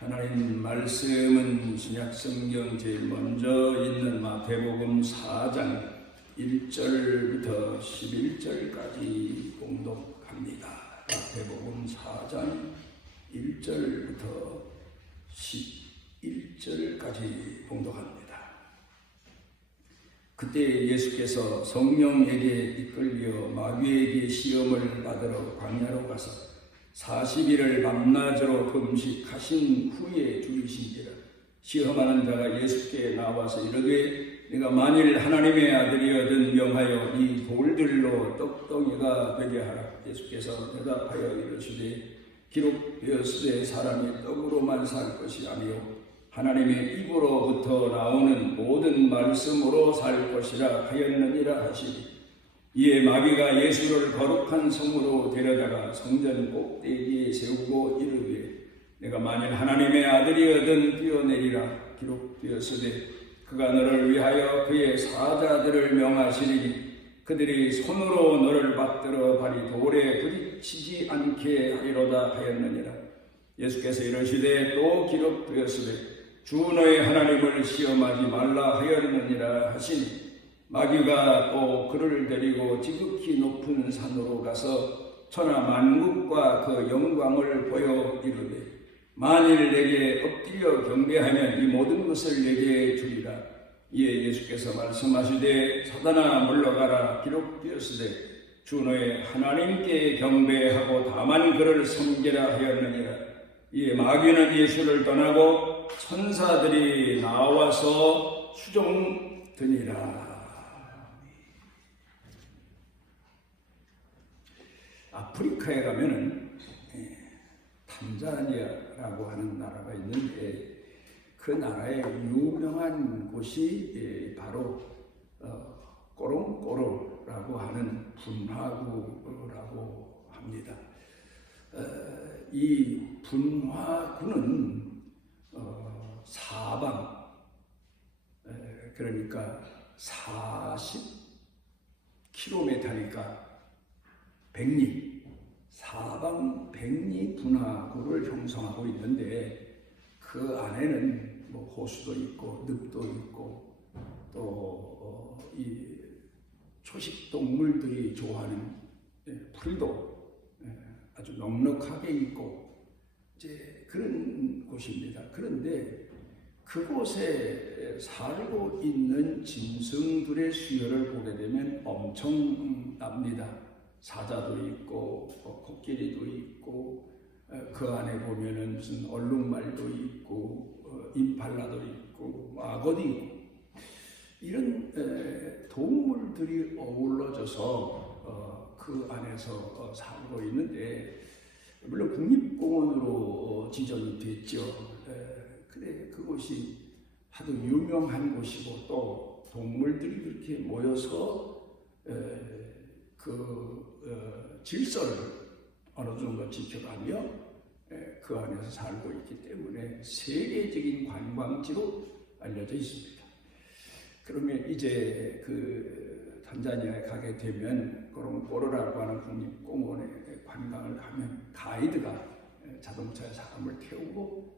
하나님 말씀은 신약성경 제일 먼저 있는 마태복음 4장 1절부터 11절까지 봉독합니다. 마태복음 4장 1절부터 11절까지 봉독합니다. 그때 예수께서 성령에게 이끌려 마귀에게 시험을 받으러 광야로 가서 40일을 밤낮으로 금식하신 후에 죽으신지라. 시험하는 자가 예수께 나와서 이르되 네가 만일 하나님의 아들이거든 명하여 이 돌들로 떡덩이가 되게 하라. 예수께서 대답하여 이르시되 기록되었으되 사람이 떡으로만 살 것이 아니요 하나님의 입으로부터 나오는 모든 말씀으로 살 것이라 하였느니라 하시니, 이에 마귀가 예수를 거룩한 성으로 데려다가 성전 꼭대기에 세우고 이르되 내가 만일 하나님의 아들이거든 뛰어내리라. 기록되었으되 그가 너를 위하여 그의 사자들을 명하시리니 그들이 손으로 너를 받들어 발이 돌에 부딪히지 않게 하리로다 하였느니라. 예수께서 이르시되 또 기록되었으되 주 너의 하나님을 시험하지 말라 하였느니라 하시니, 마귀가 또 그를 데리고 지극히 높은 산으로 가서 천하 만국과 그 영광을 보여 이르되 만일 내게 엎드려 경배하면 이 모든 것을 내게 주리라. 이에 예수께서 말씀하시되 사단아 물러가라. 기록되었으되 주 너의 하나님께 경배하고 다만 그를 섬기라 하였느니라. 이에 마귀는 예수를 떠나고 천사들이 나와서 수종드니라. 아프리카에 가면은 탄자니아라고 하는 나라가 있는데 그 나라의 유명한 곳이 바로 꼬롱꼬로라고 하는 분화구라고 합니다. 이 분화구는 사방 그러니까 40km니까 백리, 사방 백리 분화구를 형성하고 있는데 그 안에는 뭐 호수도 있고 늪도 있고 또 이 초식 동물들이 좋아하는 풀도 아주 넉넉하게 있고 이제 그런 곳입니다. 그런데 그곳에 살고 있는 짐승들의 수요를 보게 되면 엄청납니다. 사자도 있고 코끼리도 있고 그 안에 보면은 무슨 얼룩말도 있고 임팔라도 있고 악어도 있고 이런 동물들이 어우러져서 그 안에서 살고 있는데, 물론 국립공원으로 지정이 됐죠. 근데 그곳이 하도 유명한 곳이고 또 동물들이 그렇게 모여서 질서를 어느 정도 지켜가며 그 안에서 살고 있기 때문에 세계적인 관광지로 알려져 있습니다. 그러면 이제 그 탄자니아에 가게 되면 꼬롱꼬로라고 하는 국립공원에 관광을 가면 가이드가 자동차에 사람을 태우고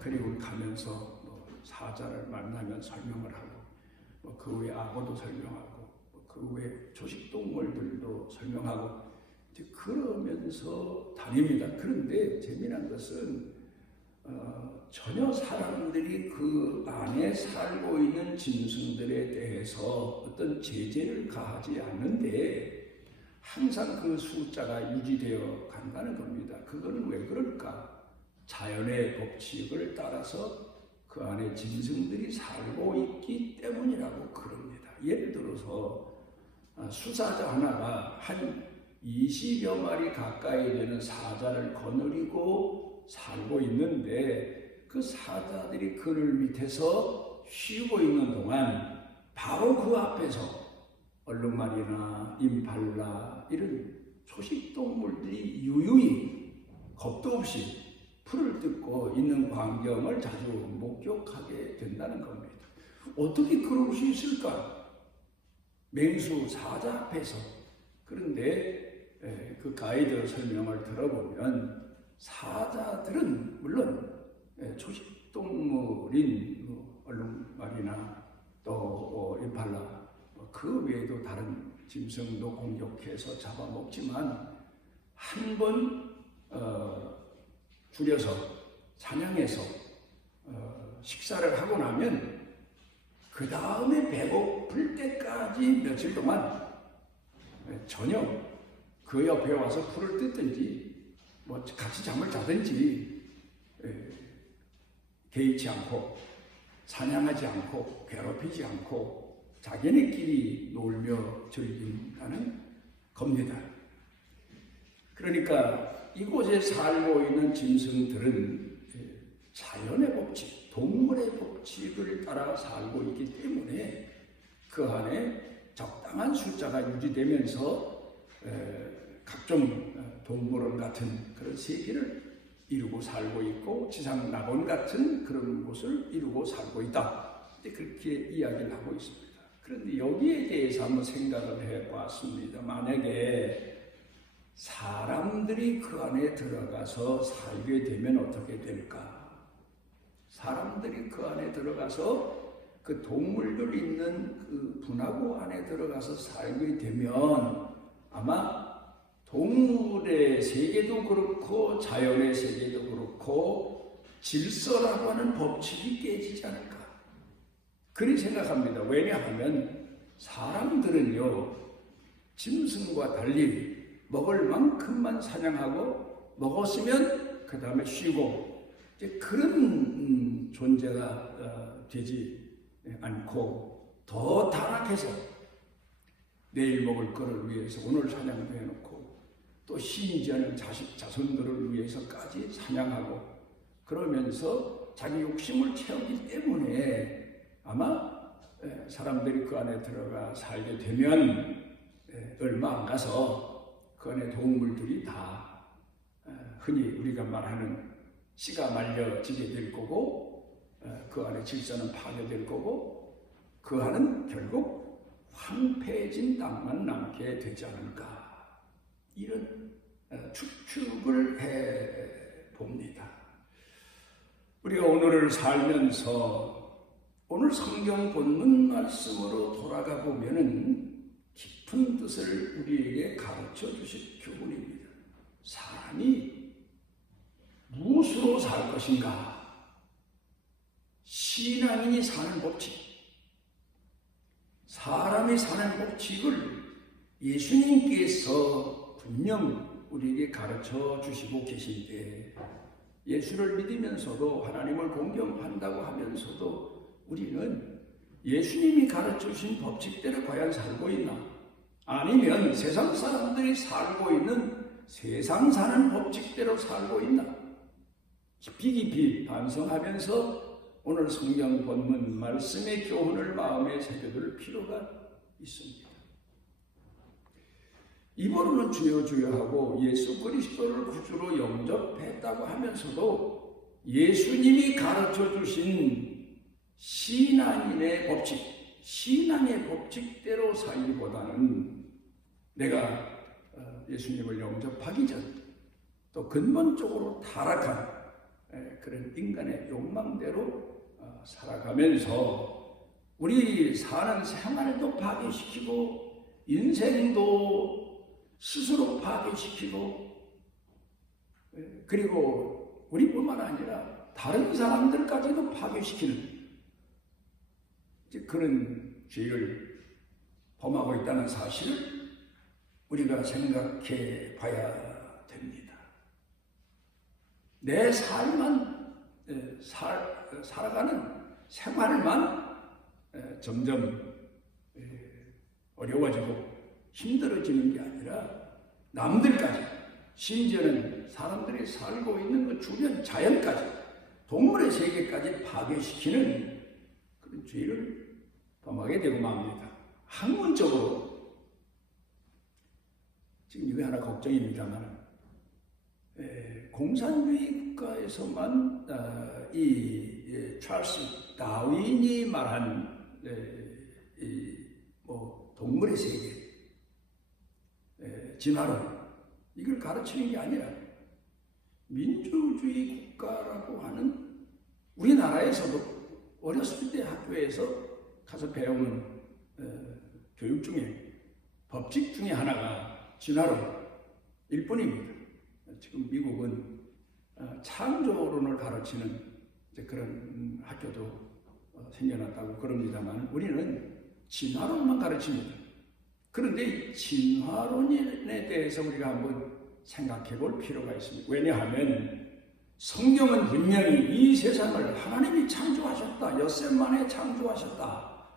그리고 가면서 뭐 사자를 만나면 설명을 하고 그 외에 악어도 설명하고 그 외에 초식동물들도 설명하고 이제 그러면서 다닙니다. 그런데 재미난 것은 전혀 사람들이 그 안에 살고 있는 짐승들에 대해서 어떤 제재를 가하지 않는데 항상 그 숫자가 유지되어 간다는 겁니다. 그거는 왜 그럴까? 자연의 법칙을 따라서 그 안에 짐승들이 살고 있기 때문이라고 그럽니다. 예를 들어서 수사자 하나가 한 20여 마리 가까이 되는 사자를 거느리고 살고 있는데 그 사자들이 그늘 밑에서 쉬고 있는 동안 바로 그 앞에서 얼룩말이나 임팔라 이런 초식동물들이 유유히 겁도 없이 풀을 뜯고 있는 광경을 자주 목격하게 된다는 겁니다. 어떻게 그럴 수 있을까? 맹수 사자 앞에서. 그런데 그 가이드 설명을 들어보면 사자들은 물론 초식 동물인 얼룩말이나 또 임팔라 그 외에도 다른 짐승도 공격해서 잡아먹지만 한 번 줄여서 사냥해서 식사를 하고 나면 그 다음에 배고플 때까지 며칠 동안 전혀 그 옆에 와서 풀을 뜯든지 뭐 같이 잠을 자든지 개의치 않고 사냥하지 않고 괴롭히지 않고 자기네끼리 놀며 즐긴다는 겁니다. 그러니까 이곳에 살고 있는 짐승들은 자연의 법칙, 동물의 법칙을 따라 살고 있기 때문에 그 안에 적당한 숫자가 유지되면서 각종 동물원 같은 그런 세계를 이루고 살고 있고 지상 낙원 같은 그런 곳을 이루고 살고 있다. 그렇게 이야기를 하고 있습니다. 그런데 여기에 대해서 한번 생각을 해봤습니다. 만약에 사람들이 그 안에 들어가서 살게 되면 어떻게 될까? 사람들이 그 안에 들어가서 그 동물들 있는 그 분화구 안에 들어가서 살게 되면 아마 동물의 세계도 그렇고 자연의 세계도 그렇고 질서라고 하는 법칙이 깨지지 않을까? 그리 생각합니다. 왜냐하면 사람들은요 짐승과 달리 먹을 만큼만 사냥하고 먹었으면 그 다음에 쉬고 이제 그런 존재가 되지 않고 더 타락해서 내일 먹을 거를 위해서 오늘 사냥도 해놓고 또 심지어는 자손들을 위해서까지 사냥하고 그러면서 자기 욕심을 채우기 때문에 아마 사람들이 그 안에 들어가 살게 되면 얼마 안 가서 그 안에 동물들이 다 흔히 우리가 말하는 씨가 말려지게 될 거고 그 안에 질서는 파괴될 거고 그 안은 결국 황폐해진 땅만 남게 되지 않을까 이런 추측을 해봅니다. 우리가 오늘을 살면서 오늘 성경 본문 말씀으로 돌아가 보면은 깊은 뜻을 우리에게 가르쳐 주실 교훈입니다. 사람이 무엇으로 살 것인가? 신앙인이 사는 법칙, 사람이 사는 법칙을 예수님께서 분명 우리에게 가르쳐 주시고 계신데 예수를 믿으면서도 하나님을 공경한다고 하면서도 우리는 예수님이 가르쳐 주신 법칙대로 과연 살고 있나? 아니면 세상 사람들이 살고 있는 세상 사는 법칙대로 살고 있나? 깊이 반성하면서 오늘 성경 본문 말씀의 교훈을 마음에 새겨둘 필요가 있습니다. 입으로는 주여 주여 하고 예수 그리스도를 구주로 영접했다고 하면서도 예수님이 가르쳐 주신 신앙인의 법칙, 신앙의 법칙대로 살기보다는 내가 예수님을 영접하기 전 또 근본적으로 타락한 그런 인간의 욕망대로 살아가면서 우리 사는 생활도 파괴시키고 인생도 스스로 파괴시키고 그리고 우리뿐만 아니라 다른 사람들까지도 파괴시키는 그런 죄를 범하고 있다는 사실을 우리가 생각해 봐야 됩니다. 내 삶만 살아가는 생활만 점점 어려워지고 힘들어지는 게 아니라 남들까지 심지어는 사람들이 살고 있는 그 주변 자연까지 동물의 세계까지 파괴시키는 그런 죄를 범하게 되고 맙니다. 학문적으로 지금 이거 하나 걱정입니다만 공산주의 국가에서만 이 찰스 다윈이 말한 동물의 세계 진화론 이걸 가르치는 게 아니라 민주주의 국가라고 하는 우리나라에서도 어렸을 때 학교에서 가서 배우는 교육 중에 법칙 중에 하나가 진화론일 뿐입니다. 지금 미국은 창조론을 가르치는 그런 학교도 생겨났다고 그럽니다만 우리는 진화론만 가르칩니다. 그런데 진화론에 대해서 우리가 한번 생각해 볼 필요가 있습니다. 왜냐하면 성경은 분명히 이 세상을 하나님이 창조하셨다. 엿새 만에 창조하셨다.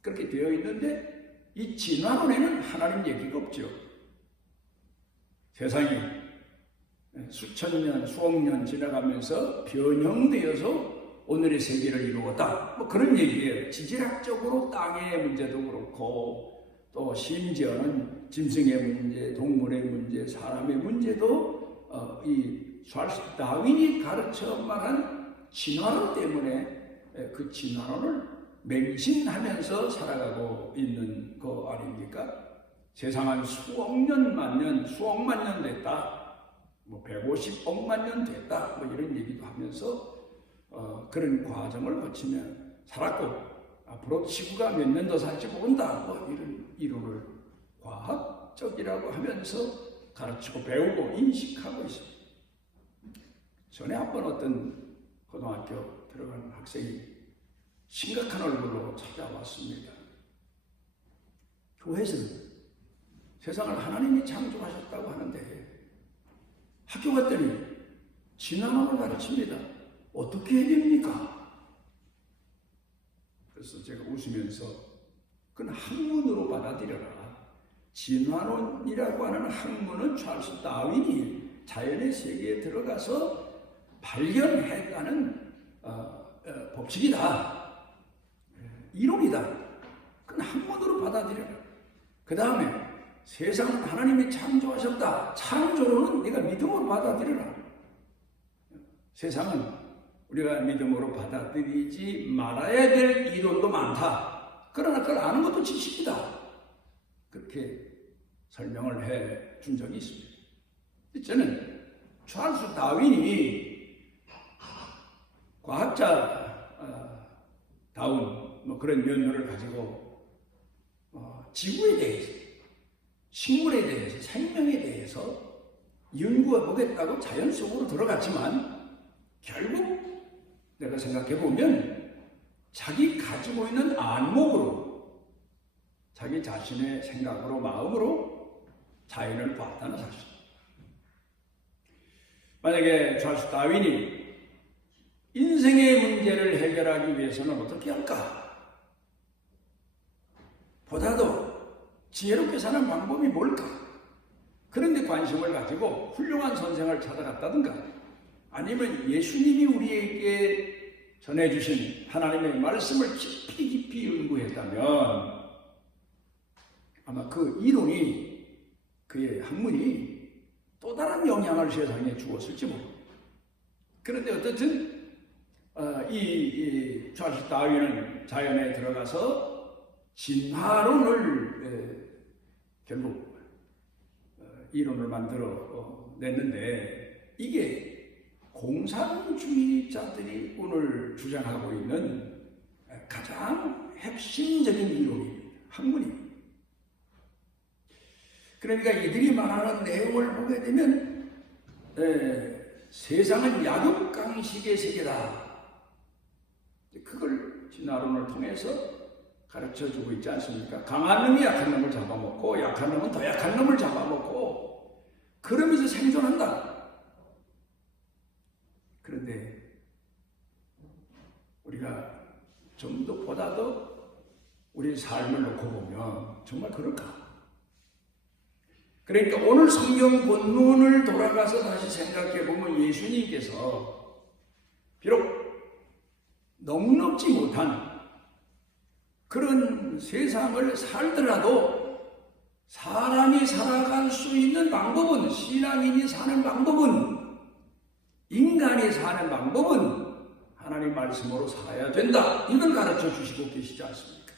그렇게 되어 있는데 이 진화론에는 하나님 얘기가 없죠. 세상이 수천 년, 수억 년 지나가면서 변형되어서 오늘의 세계를 이루었다. 뭐 그런 얘기예요. 지질학적으로 땅의 문제도 그렇고 또 심지어는 짐승의 문제, 동물의 문제, 사람의 문제도 이 찰스 다윈이 가르쳐 말한 진화론 때문에 그 진화론을 맹신하면서 살아가고 있는 거 아닙니까? 세상은 수억 년, 만 년, 수억만 년 됐다. 뭐 150억만 년 됐다. 뭐 이런 얘기도 하면서 그런 과정을 거치며 살았고 앞으로 지구가 몇 년 더 살지 모른다. 뭐 이런 이론을 과학적이라고 하면서 가르치고 배우고 인식하고 있습니다. 전에 한번 어떤 고등학교 들어간 학생이 심각한 얼굴로 찾아왔습니다. 교회에서는 세상을 하나님이 창조하셨다고 하는데 학교 갔더니 진화론을 가르칩니다. 어떻게 해야 됩니까? 그래서 제가 웃으면서 그건 학문으로 받아들여라. 진화론이라고 하는 학문은 찰스 다윈이 자연의 세계에 들어가서 발견했다는 법칙이다. 이론이다. 그건 학문으로 받아들여라. 그 다음에 세상은 하나님이 창조하셨다. 창조론은 네가 믿음으로 받아들여라. 세상은 우리가 믿음으로 받아들이지 말아야 될 이론도 많다. 그러나 그걸 아는 것도 지식이다. 그렇게 설명을 해 준 적이 있습니다. 저는 찰스 다윈이 과학자 다운 뭐 그런 면모를 가지고 지구에 대해서, 식물에 대해서, 생명에 대해서 연구해 보겠다고 자연 속으로 들어갔지만 결국 내가 생각해 보면 자기 가지고 있는 안목으로 자기 자신의 생각으로 마음으로 자연을 봤다는 사실. 만약에 찰스 다윈이 인생의 문제를 해결하기 위해서는 어떻게 할까? 보다도 지혜롭게 사는 방법이 뭘까? 그런 데 관심을 가지고 훌륭한 선생을 찾아갔다든가 아니면 예수님이 우리에게 전해주신 하나님의 말씀을 깊이 연구했다면 아마 그 이론이, 그의 학문이 또 다른 영향을 세상에 주었을지 모릅니다. 그런데 어쨌든 이 찰스 다윈은 자연에 들어가서 진화론을 결국 이론을 만들어 냈는데 이게 공산주의자들이 오늘 주장하고 있는 가장 핵심적인 이론입니다. 학문입니다. 그러니까 이들이 말하는 내용을 보게 되면 세상은 약육강식의 세계다. 그걸 진화론을 통해서 가르쳐주고 있지 않습니까? 강한 놈이 약한 놈을 잡아먹고 약한 놈은 더 약한 놈을 잡아먹고 그러면서 생존한다. 그런데 우리가 좀 더 보다도 우리 삶을 놓고 보면 정말 그럴까? 그러니까 오늘 성경 본문을 돌아가서 다시 생각해 보면 예수님께서 비록 넉넉지 못한 그런 세상을 살더라도 사람이 살아갈 수 있는 방법은, 신앙인이 사는 방법은, 인간이 사는 방법은 하나님 말씀으로 살아야 된다. 이걸 가르쳐 주시고 계시지 않습니까?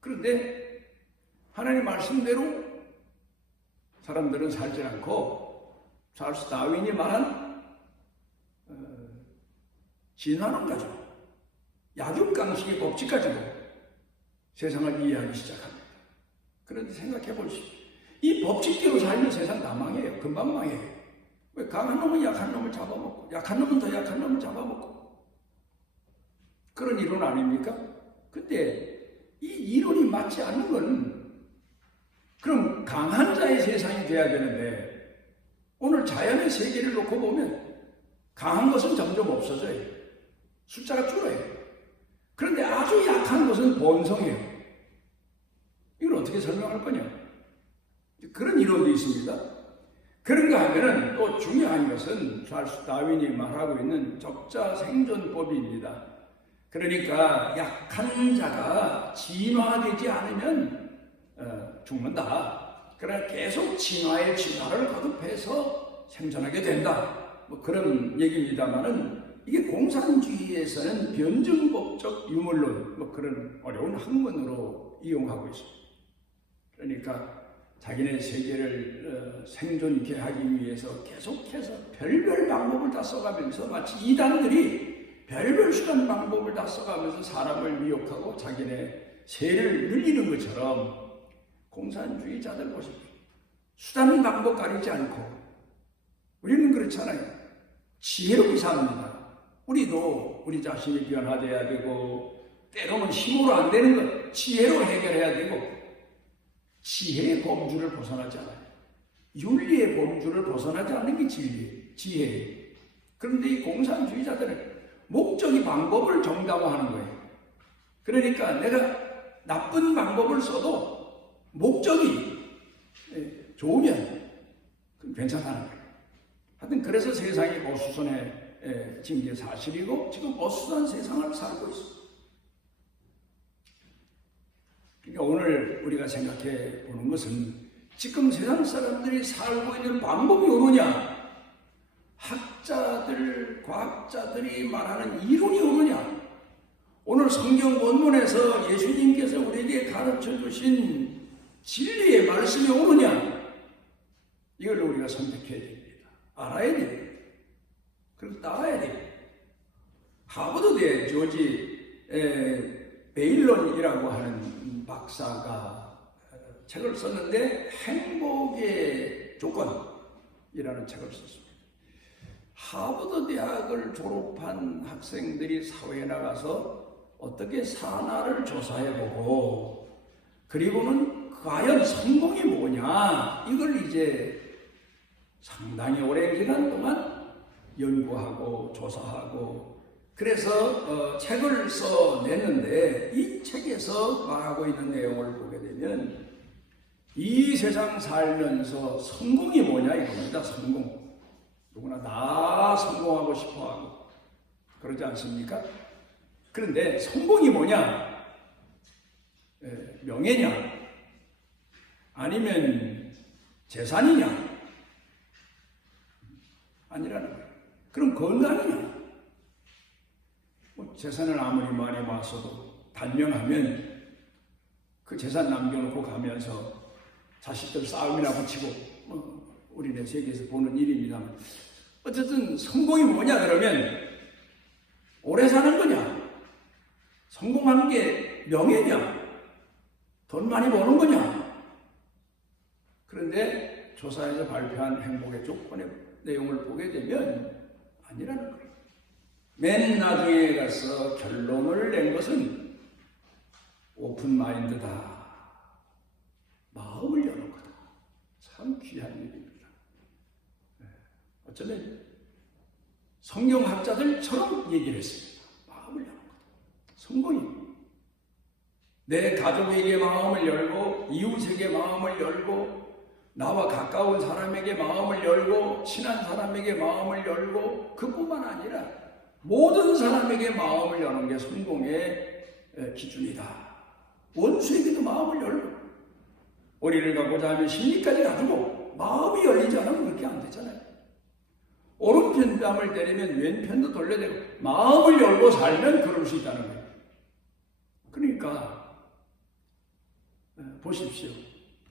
그런데 하나님 말씀대로 사람들은 살지 않고 찰스 다윈이 말한 진화론 가지고 약육강식의 법칙 가지고 세상을 이해하기 시작합니다. 그런데 생각해 보십시오. 이 법칙대로 살면 세상 다 망해요. 금방 망해요. 왜? 강한 놈은 약한 놈을 잡아먹고 약한 놈은 더 약한 놈을 잡아먹고 그런 이론 아닙니까? 근데 이 이론이 맞지 않는 건 그럼 강한 자의 세상이 돼야 되는데 오늘 자연의 세계를 놓고 보면 강한 것은 점점 없어져요. 숫자가 줄어요. 그런데 아주 약한 것은 번성해요. 이걸 어떻게 설명할 거냐? 그런 이론도 있습니다. 그런가 하면은 또 중요한 것은 찰스 다윈이 말하고 있는 적자 생존법입니다. 그러니까 약한 자가 진화되지 않으면 죽는다. 그러나 계속 진화를 거듭해서 생존하게 된다. 뭐 그런 얘기입니다만은 이게 공산주의에서는 변증법적 유물론 뭐 그런 어려운 학문으로 이용하고 있습니다. 그러니까 자기네 세계를 생존케 하기 위해서 계속해서 별별 방법을 다 써가면서 마치 이단들이 별별 수단 방법을 다 써가면서 사람을 미혹하고 자기네 세를 늘리는 것처럼 공산주의자들 보십시오. 수단 방법 가리지 않고 우리는 그렇잖아요. 지혜롭게 삽니다. 우리도 우리 자신이 변화돼야 되고 때로는 힘으로 안 되는 것 지혜로 해결해야 되고 지혜의 범주를 벗어나지 않아요. 윤리의 범주를 벗어나지 않는 게 지혜예요. 그런데 이 공산주의자들은 목적이 방법을 정당화하는 거예요. 그러니까 내가 나쁜 방법을 써도 목적이 좋으면 괜찮다는 거예요. 하여튼 그래서 세상이 어수선해 지금 이게 사실이고 지금 어수선한 세상을 살고 있습니다. 그러니까 오늘 우리가 생각해 보는 것은 지금 세상 사람들이 살고 있는 방법이 오느냐, 학자들, 과학자들이 말하는 이론이 오느냐, 오늘 성경 본문에서 예수님께서 우리에게 가르쳐 주신 진리의 말씀이 오느냐, 이걸 우리가 선택해야 됩니다. 알아야 됩니다. 그리고 따라야 됩니다. 하버드대 조지 베일런이라고 하는 박사가 책을 썼는데 행복의 조건이라는 책을 썼습니다. 하버드 대학을 졸업한 학생들이 사회에 나가서 어떻게 사나를 조사해보고 그리고는 과연 성공이 뭐냐 이걸 이제 상당히 오랜 기간 동안 연구하고 조사하고 그래서 책을 써냈는데 이 책에서 말하고 있는 내용을 보게 되면 이 세상 살면서 성공이 뭐냐 이겁니다. 성공. 누구나 다 성공하고 싶어하고 그러지 않습니까? 그런데 성공이 뭐냐? 명예냐? 아니면 재산이냐? 아니라는 거예요. 그럼 건강이냐? 재산을 아무리 많이 모았어도 단명하면 그 재산 남겨놓고 가면서 자식들 싸움이나 붙이고 우리네 세계에서 보는 일입니다만 어쨌든 성공이 뭐냐 그러면 오래 사는 거냐? 성공하는 게 명예냐? 돈 많이 버는 거냐? 그런데 조사에서 발표한 행복의 조건의 내용을 보게 되면 아니라는 거예요. 맨 나중에 가서 결론을 낸 것은 오픈 마인드다. 마음을 여는 거다. 참 귀한 일입니다. 어쩌면 성경학자들처럼 얘기를 했습니다. 마음을 여는 거다. 성공이 내 가족에게 마음을 열고 이웃에게 마음을 열고 나와 가까운 사람에게 마음을 열고 친한 사람에게 마음을 열고 그뿐만 아니라 모든 사람에게 마음을 여는 게 성공의 기준이다. 원수에게도 마음을 열고 어리를 가고자 하면 심리까지 가지고 마음이 열리지 않으면 그렇게 안 되잖아요. 오른편 뺨을 때리면 왼편도 돌려대고 마음을 열고 살면 그럴 수 있다는 거예요. 그러니까 보십시오.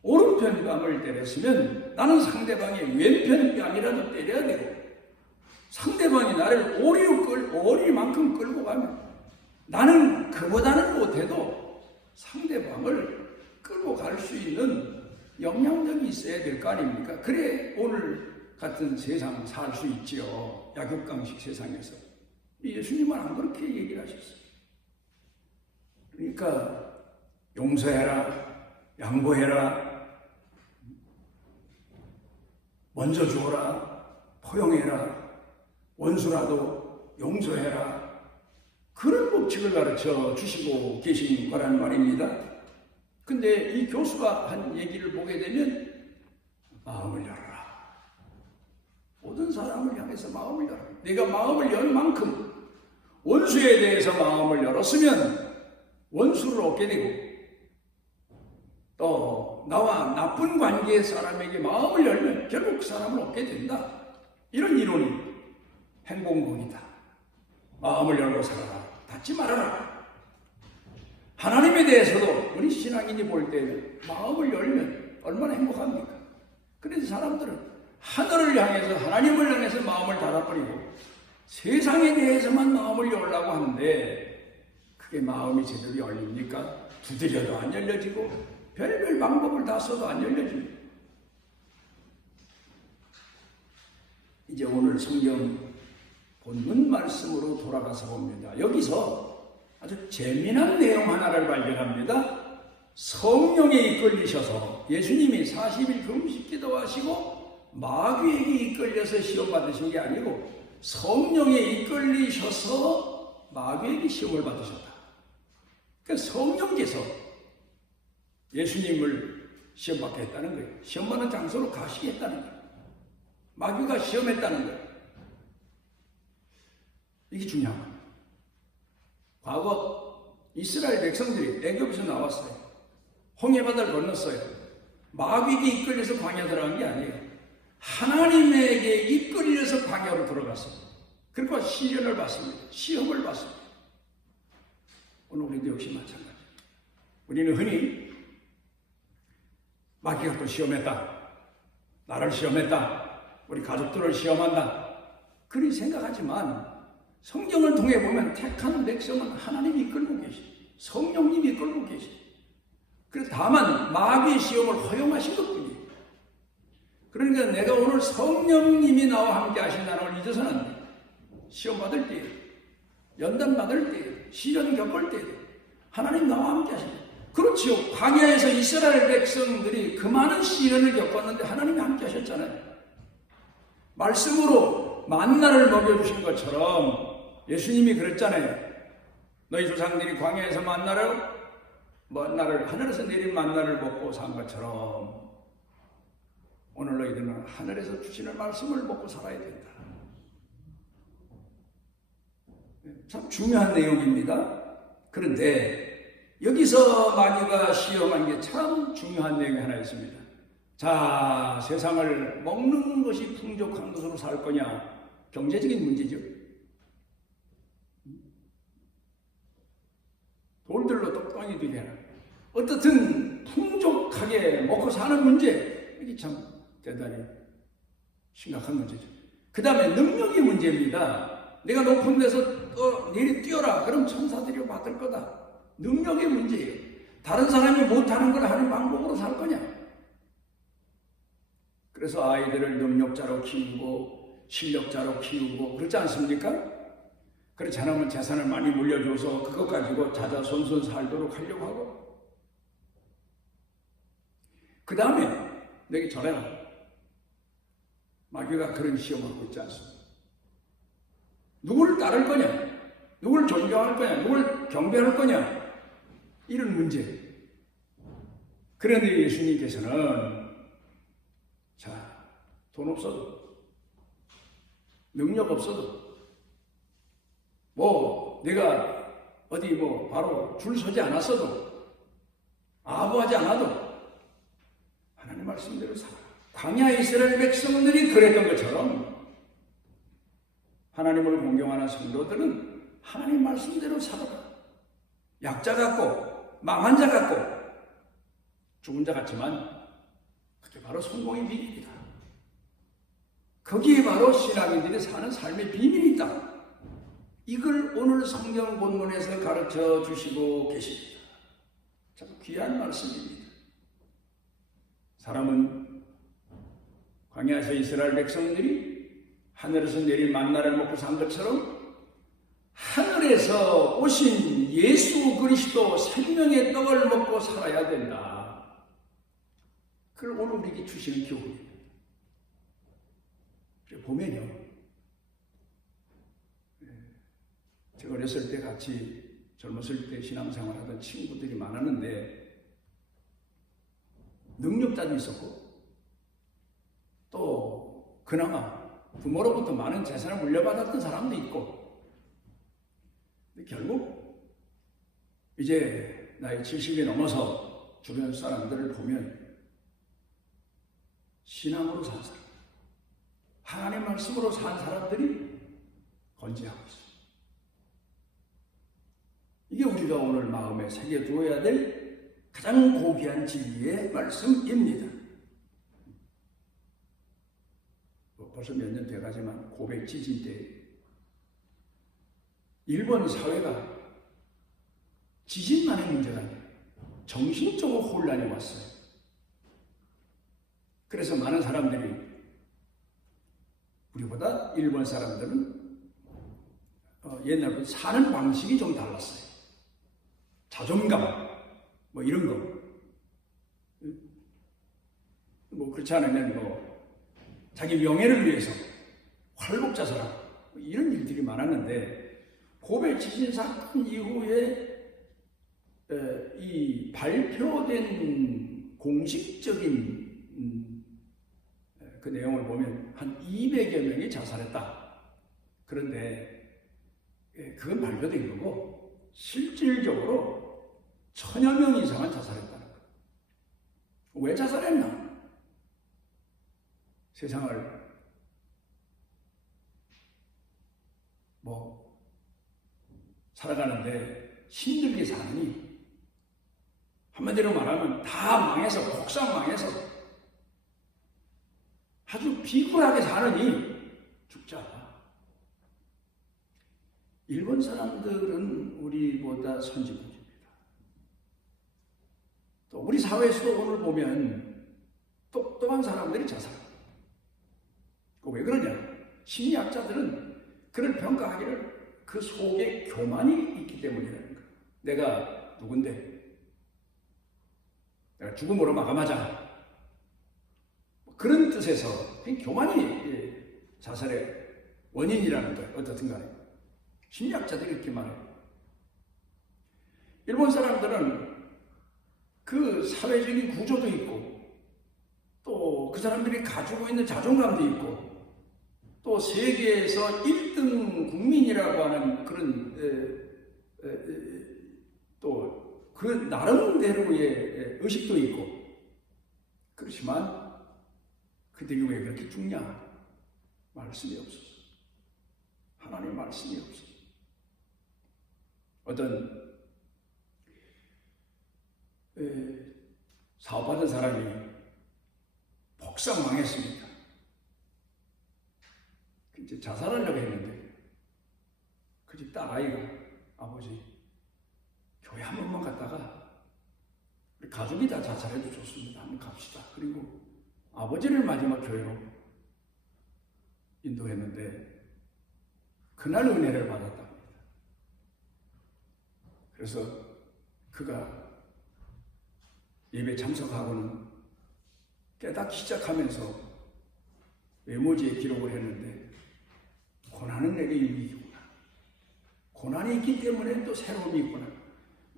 오른편 뺨을 때렸으면 나는 상대방의 왼편 뺨이라도 때려야 되고 상대방이 나를 오리로 어린이만큼 끌고 가면 나는 그보다는 못해도 상대방을 끌고 갈 수 있는 영향력이 있어야 될 거 아닙니까? 그래 오늘 같은 세상 살 수 있지요. 약육강식 세상에서. 예수님은 안 그렇게 얘기를 하셨어요. 그러니까 용서해라, 양보해라, 먼저 주어라, 포용해라, 원수라도 용서해라. 그런 법칙을 가르쳐 주시고 계신 거란 말입니다. 근데 이 교수가 한 얘기를 보게 되면 마음을 열어라. 모든 사람을 향해서 마음을 열어라. 내가 마음을 열 만큼 원수에 대해서 마음을 열었으면 원수를 얻게 되고 또 나와 나쁜 관계의 사람에게 마음을 열면 결국 그 사람을 얻게 된다. 이런 이론이 행복론이다. 마음을 열고 살아라. 닫지 말아라. 하나님에 대해서도 우리 신앙인이 볼 때는 마음을 열면 얼마나 행복합니까? 그래서 사람들은 하늘을 향해서 하나님을 향해서 마음을 닫아버리고 세상에 대해서만 마음을 열려고 하는데 그게 마음이 제대로 열립니까? 두드려도 안 열려지고 별별 방법을 다 써도 안 열려집니다. 이제 오늘 성경 본문 말씀으로 돌아가서 봅니다. 여기서 아주 재미난 내용 하나를 발견합니다. 성령에 이끌리셔서 예수님이 40일 금식 기도하시고 마귀에게 이끌려서 시험 받으신 게 아니고 성령에 이끌리셔서 마귀에게 시험을 받으셨다. 그러니까 성령께서 예수님을 시험 받게 했다는 거예요. 시험 받는 장소로 가시게 했다는 거예요. 마귀가 시험했다는 거예요. 이게 중요한 겁니다. 과거 이스라엘 백성들이 애굽에서 나왔어요. 홍해바다를 건넜어요. 마귀에게 이끌려서 광야 들어간 게 아니에요. 하나님에게 이끌려서 광야로 들어갔어요. 그리고 시련을 받습니다. 시험을 받습니다. 오늘 우리도 역시 마찬가지예요. 우리는 흔히 마귀가 또 시험했다. 나를 시험했다. 우리 가족들을 시험한다. 그리 생각하지만 성경을 통해 보면 택한 백성은 하나님이 이끌고 계시죠. 성령님이 이끌고 계시죠. 그래서 다만 마귀의 시험을 허용하신 것뿐이에요. 그러니까 내가 오늘 성령님이 나와 함께 하신다는 걸 잊어서는 안 돼요. 시험 받을 때에, 연단 받을 때에, 시련 겪을 때에 하나님 나와 함께 하신다. 그렇지요. 광야에서 이스라엘 백성들이 그 많은 시련을 겪었는데 하나님이 함께 하셨잖아요. 말씀으로 만나를 먹여주신 것처럼 예수님이 그랬잖아요. 너희 조상들이 광야에서 만나를 하늘에서 내린 만나를 먹고 산 것처럼 오늘 너희들은 하늘에서 주시는 말씀을 먹고 살아야 된다. 참 중요한 내용입니다. 그런데 여기서 마귀가 시험한 게 참 중요한 내용이 하나 있습니다. 자, 세상을 먹는 것이 풍족한 것으로 살 거냐? 경제적인 문제죠. 돌들로 똑똑하게 되게 하라. 어떻든 풍족하게 먹고 사는 문제, 이게 참 대단히 심각한 문제죠. 그 다음에 능력의 문제입니다. 내가 높은 데서 내리 뛰어라. 그럼 천사들이 받을 거다. 능력의 문제예요. 다른 사람이 못하는 걸 하는 방법으로 살 거냐? 그래서 아이들을 능력자로 키우고 실력자로 키우고 그렇지 않습니까? 그렇지 않으면 재산을 많이 물려줘서 그것 가지고 자자손손 살도록 하려고 하고 그 다음에 내게 전해라. 마귀가 그런 시험을 하고 있지 않습니까? 누구를 따를 거냐? 누구를 존경할 거냐? 누구를 경배할 거냐? 이런 문제. 그런데 예수님께서는 자, 돈 없어도 능력 없어도 내가 어디 바로 줄 서지 않았어도 아부하지 않아도 하나님 말씀대로 살아. 광야 이스라엘 백성들이 그랬던 것처럼 하나님을 공경하는 성도들은 하나님 말씀대로 살아라. 약자 같고 망한 자 같고 죽은 자 같지만 그게 바로 성공의 비밀이다. 거기에 바로 신앙인들이 사는 삶의 비밀이 있다. 이걸 오늘 성경 본문에서 가르쳐 주시고 계십니다. 참 귀한 말씀입니다. 사람은 광야에서 이스라엘 백성들이 하늘에서 내린 만나를 먹고 산 것처럼 하늘에서 오신 예수 그리스도 생명의 떡을 먹고 살아야 된다. 그걸 오늘 우리에게 주시는 교훈입니다. 보면요, 제가 어렸을 때 같이 젊었을 때 신앙생활 하던 친구들이 많았는데 능력자도 있었고 또 그나마 부모로부터 많은 재산을 물려받았던 사람도 있고, 근데 결국 이제 나이 70이 넘어서 주변 사람들을 보면 신앙으로 산 사람, 하나님의 말씀으로 산 사람들이 건재하고 있습니다. 이게 우리가 오늘 마음에 새겨두어야 될 가장 고귀한 진리의 말씀입니다. 벌써 몇 년 돼가지만 고백 지진 때 일본 사회가 지진만의 문제가 아니라 정신적으로 혼란이 왔어요. 그래서 많은 사람들이, 우리보다 일본 사람들은 옛날보다 사는 방식이 좀 달랐어요. 자존감, 뭐 이런 거. 뭐 그렇지 않으면 자기 명예를 위해서 활복자살하고 이런 일들이 많았는데, 고베 지진 사건 이후에 이 발표된 공식적인 그 내용을 보면 한 200여 명이 자살했다. 그런데 그건 발표된 거고 실질적으로 1000여 명 이상은 자살했다는 거예요. 왜 자살했나? 세상을 살아가는데 힘들게 사느니, 한마디로 말하면 다 망해서, 폭삭 망해서 아주 비굴하게 사느니 죽자. 일본 사람들은 우리보다 선진국입니다. 또 우리 사회에서도 오늘 보면 똑똑한 사람들이 자살합니다. 왜 그러냐? 심리학자들은 그를 평가하기를 그 속에 교만이 있기 때문이라는 거예요. 내가 누군데? 내가 죽음으로 마감하자. 그런 뜻에서 교만이 자살의 원인이라는 거예요. 어떻든 간에. 심리학자들이 이렇게 말해요. 일본 사람들은 그 사회적인 구조도 있고, 또 그 사람들이 가지고 있는 자존감도 있고, 또 세계에서 1등 국민이라고 하는 그런 또 그 나름대로의 의식도 있고, 그렇지만 그들이 왜 그렇게 죽냐? 말씀이 없어서. 하나님의 말씀이 없어서. 어떤 사업하던 사람이 폭삭 망했습니다. 이제 자살하려고 했는데 그 집 딸아이가, 아버지 교회 한 번만 갔다가 우리 가족이 다 자살해도 좋습니다. 한번 갑시다. 그리고 아버지를 마지막 교회로 인도했는데 그날 은혜를 받았답니다. 그래서 그가 예배 참석하고는 깨닫기 시작하면서 메모지에 기록을 했는데, 고난은 내게 유익이구나. 고난이 있기 때문에 또 새로움이 있구나.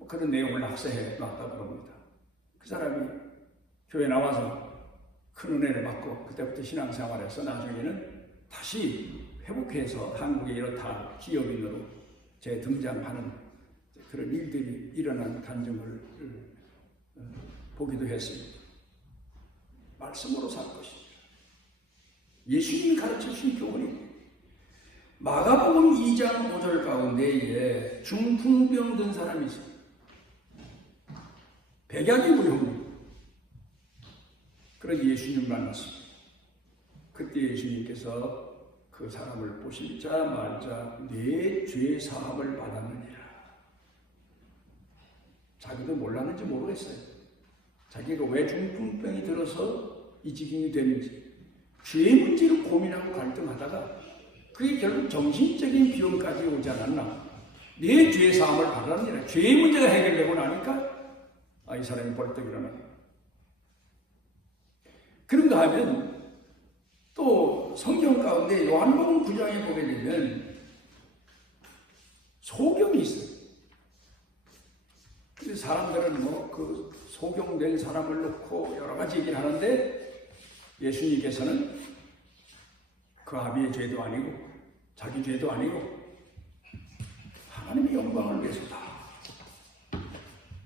그런 내용을 낙서해 놨다고 합니다. 그 사람이 교회 나와서 큰 은혜를 받고 그때부터 신앙생활에서 나중에는 다시 회복해서 한국에 이렇다 기업인으로 재등장하는 그런 일들이 일어난 간증을 보기도 했습니다. 말씀으로 살 것입니다. 예수님이 가르쳐주신 교훈입니다. 마가복음 2장 5절 가운데에 중풍병 든 사람이 있습니다. 백약이 무용입니다. 그런 예수님을 만났습니다. 그때 예수님께서 그 그 사람을 보시자마자 내 죄 사함을 받았느니라. 자기도 몰랐는지 모르겠어요. 자기가 왜 중풍병이 들어서 이 지경이 됐는지 죄 문제로 고민하고 갈등하다가 그게 결국 정신적인 비용까지 오지 않았나. 내 죄 사함을 받았느니라. 죄 문제가 해결되고 나니까 이 사람이 벌떡 일어나. 그런가 하면 또 성경 가운데 요한복음 9장에 보게 되면 소경이 있어요. 근데 사람들은 그 소경된 사람을 놓고 여러 가지 얘기를 하는데 예수님께서는 그 아비의 죄도 아니고 자기 죄도 아니고 하나님의 영광을 위해서다.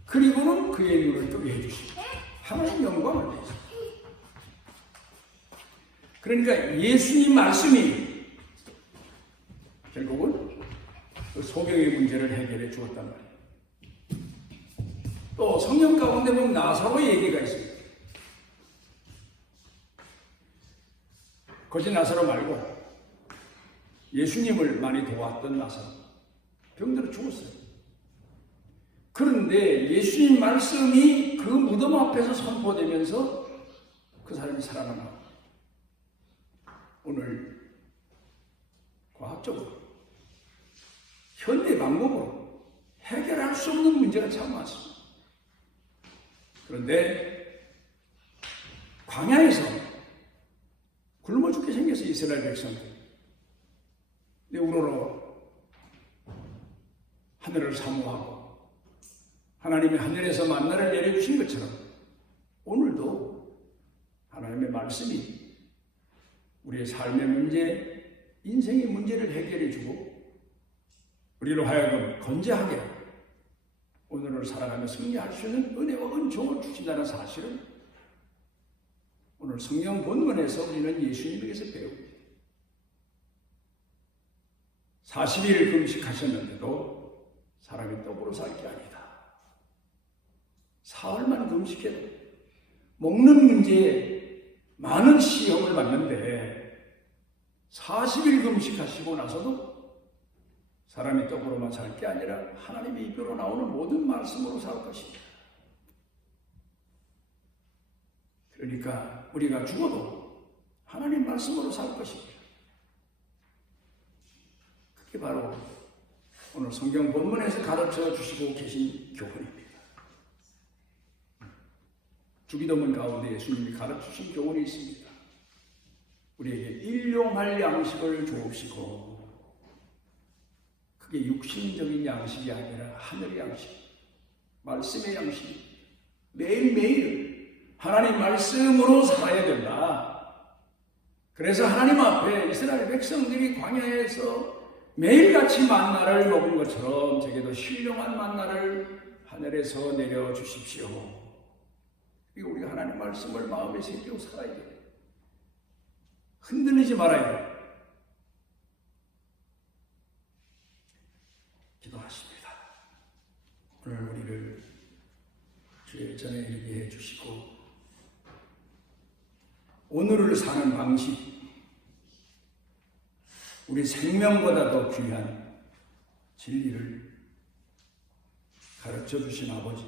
그리고는 그의 눈을 뜨게 해주시고 하나님의 영광을 위해서. 그러니까 예수님 말씀이 결국은 그 소경의 문제를 해결해 주었단 말이에요. 또 성경 가운데 보면 나사로의 얘기가 있습니다. 거짓 나사로 말고 예수님을 많이 도왔던 나사로 병들어 죽었어요. 그런데 예수님 말씀이 그 무덤 앞에서 선포되면서 그 사람이 살아나고 오늘 과학적으로 현대 방법으로 해결할 수 없는 문제가 참 많습니다. 그런데 광야에서 굶어 죽게 생겨서 이스라엘 백성들 우러러 하늘을 사모하고 하나님이 하늘에서 만나를 내려주신 것처럼 오늘도 하나님의 말씀이 우리의 삶의 문제, 인생의 문제를 해결해주고 우리로 하여금 건재하게 오늘을 살아가며 승리할 수 있는 은혜와 은총을 주신다는 사실은 오늘 성경 본문에서 우리는 예수님에게서 배웁니다. 40일 금식하셨는데도 사람이 떡으로 살 게 아니다. 사흘만 금식해도 먹는 문제에 많은 시험을 받는데 40일 금식하시고 나서도 사람이 떡으로만 살 게 아니라 하나님의 입으로 나오는 모든 말씀으로 살 것입니다. 그러니까 우리가 죽어도 하나님 말씀으로 살 것입니다. 그게 바로 오늘 성경 본문에서 가르쳐 주시고 계신 교훈입니다. 주기도문 가운데 예수님이 가르쳐 주신 교훈이 있습니다. 우리에게 일용할 양식을 주옵시고 그게 육신적인 양식이 아니라 하늘의 양식, 말씀의 양식, 매일매일 하나님 말씀으로 살아야 된다. 그래서 하나님 앞에 이스라엘 백성들이 광야에서 매일같이 만나를 먹은 것처럼 제게도 신령한 만나를 하늘에서 내려주십시오. 그리고 우리가 하나님 말씀을 마음에 새기고 살아야 돼요. 흔들리지 말아야 돼요. 기도하십니다. 오늘 우리를 주의 전에 이르게 해주시고 오늘을 사는 방식, 우리 생명보다 더 귀한 진리를 가르쳐 주신 아버지,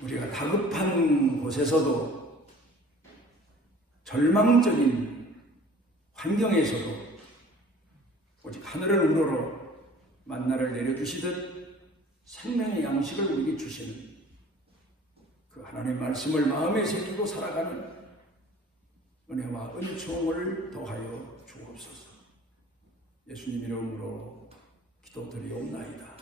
우리가 다급한 곳에서도 절망적인 환경에서도 오직 하늘을 우러러 만나를 내려주시듯 생명의 양식을 우리에게 주시는 그 하나님의 말씀을 마음에 새기고 살아가는 은혜와 은총을 더하여 주옵소서. 예수님 이름으로 기도드리옵나이다.